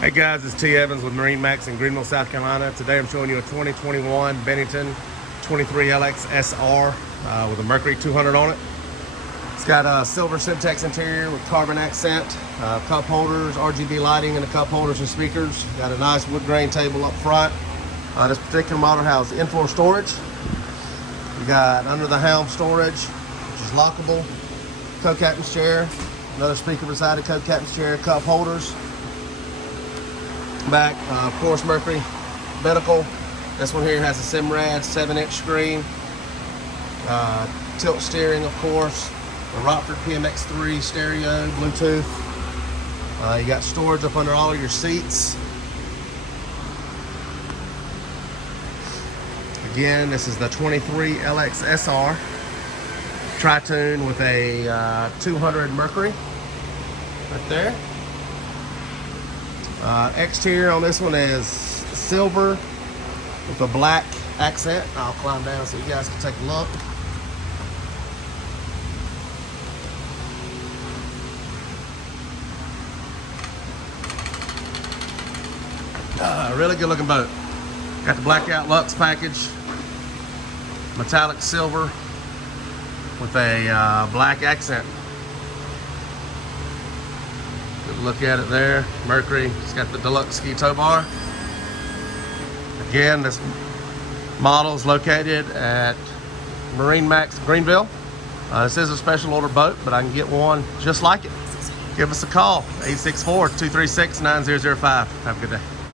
Hey guys, it's T. Evans with MarineMax in Greenville, South Carolina. Today I'm showing you a 2021 Bennington 23 LX SR with a Mercury 200 on it. It's got a silver Simtex interior with carbon accent, cup holders, RGB lighting in the cup holders and speakers. Got a nice wood grain table up front. This particular model has in-floor storage. You got under the helm storage, which is lockable, co-captain's chair, another speaker beside the co-captain's chair, cup holders. Back, of course, Mercury binnacle. This one here has a Simrad 7-inch screen, tilt steering, of course, a Rockford PMX3 stereo, Bluetooth. You got storage up under all of your seats. Again, this is the 23 LX SR tri-tune with a 200 Mercury right there. Exterior on this one is silver with a black accent. I'll climb down so you guys can take a look. Really good looking boat. Got the blackout Lux package, metallic silver with a black accent. Look at it there, Mercury. It's got the deluxe ski tow bar. Again, this model is located at MarineMax Greenville. This is a special order boat, but I can get one just like it. Give us a call, 864-236-9005. Have a good day.